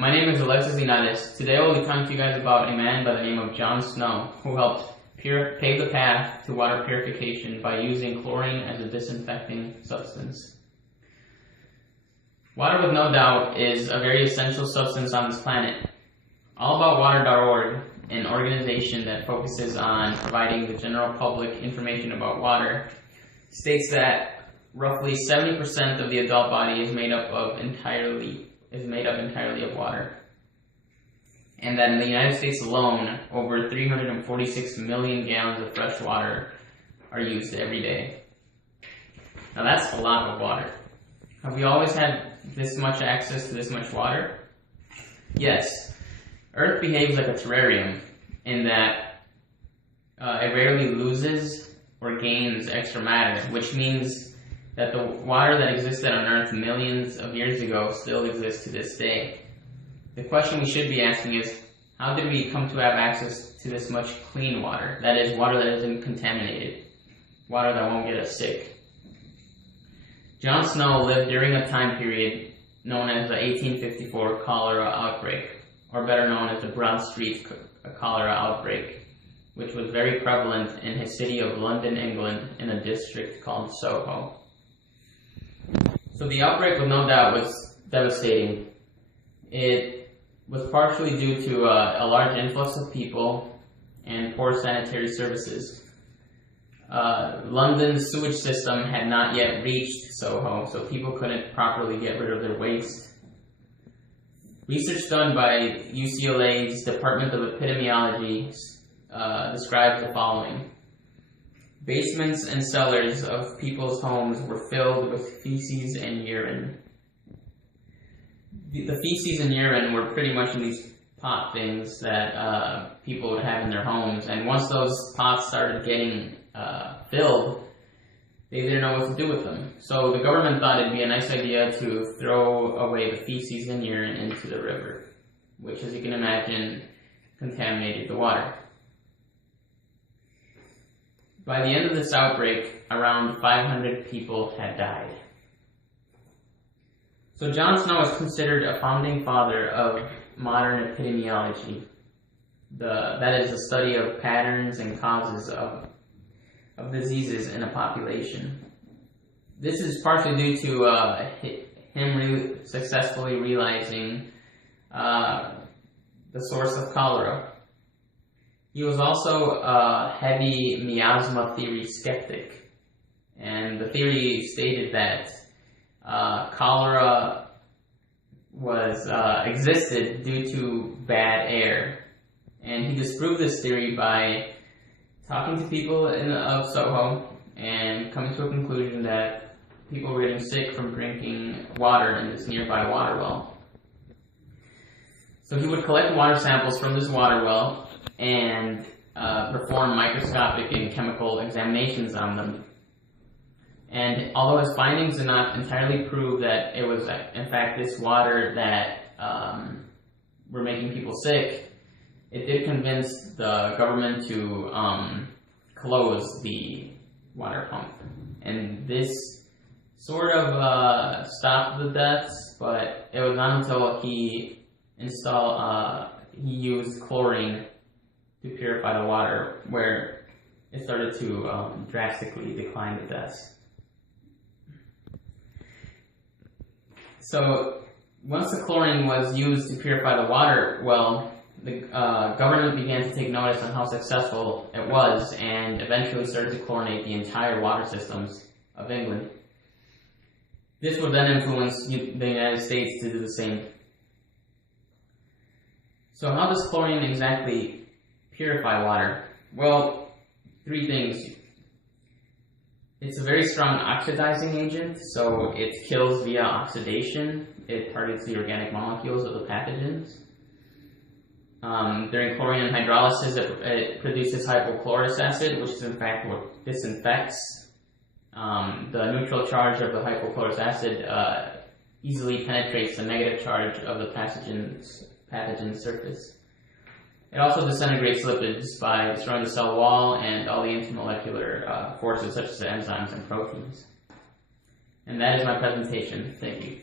my name is Alexis Linares. Today I will be talking to you guys about a man by the name of John Snow, who helped pave the path to water purification by using chlorine as a disinfecting substance. Water, with no doubt, is a very essential substance on this planet. AllAboutWater.org, an organization that focuses on providing the general public information about water, states that roughly 70% of the adult body is made up entirely of water. And that in the United States alone, over 346 million gallons of fresh water are used every day. Now that's a lot of water. Have we always had this much access to this much water? Yes. Earth behaves like a terrarium in that it rarely loses or gains extra matter, which means that the water that existed on Earth millions of years ago still exists to this day. The question we should be asking is, how did we come to have access to this much clean water? That is, water that isn't contaminated, water that won't get us sick. John Snow lived during a time period known as the 1854 cholera outbreak, or better known as the Broad Street cholera outbreak, which was very prevalent in his city of London, England, in a district called Soho. So the outbreak, with no doubt, was devastating. It was partially due to a large influx of people and poor sanitary services. London's sewage system had not yet reached Soho, so people couldn't properly get rid of their waste. Research done by UCLA's Department of Epidemiology describes the following. Basements and cellars of people's homes were filled with feces and urine. The feces and urine were pretty much in these pot things that people would have in their homes, and once those pots started getting filled, they didn't know what to do with them. So the government thought it'd be a nice idea to throw away the feces and urine into the river, which, as you can imagine, contaminated the water. By the end of this outbreak, around 500 people had died. So John Snow is considered a founding father of modern epidemiology. That is the study of patterns and causes of diseases in a population. This is partially due to him successfully realizing the source of cholera. He was also a heavy miasma theory skeptic, and the theory stated that cholera existed due to bad air, and he disproved this theory by talking to people of Soho and coming to a conclusion that people were getting sick from drinking water in this nearby water well. So he would collect water samples from this water well and perform microscopic and chemical examinations on them. And although his findings did not entirely prove that it was, in fact, this water that were making people sick, it did convince the government to close the water pump. And this sort of stopped the deaths, but it was not until he used chlorine to purify the water where it started to drastically decline the deaths. So once the chlorine was used to purify the water, well, the government began to take notice on how successful it was and eventually started to chlorinate the entire water systems of England. This would then influence the United States to do the same. So how does chlorine exactly purify water? Well, three things. It's a very strong oxidizing agent, so it kills via oxidation. It targets the organic molecules of the pathogens. During chlorine hydrolysis, it produces hypochlorous acid, which is in fact what disinfects. The neutral charge of the hypochlorous acid easily penetrates the negative charge of the pathogen surface. It also disintegrates lipids by destroying the cell wall and all the intermolecular forces such as enzymes and proteins. And that is my presentation. Thank you.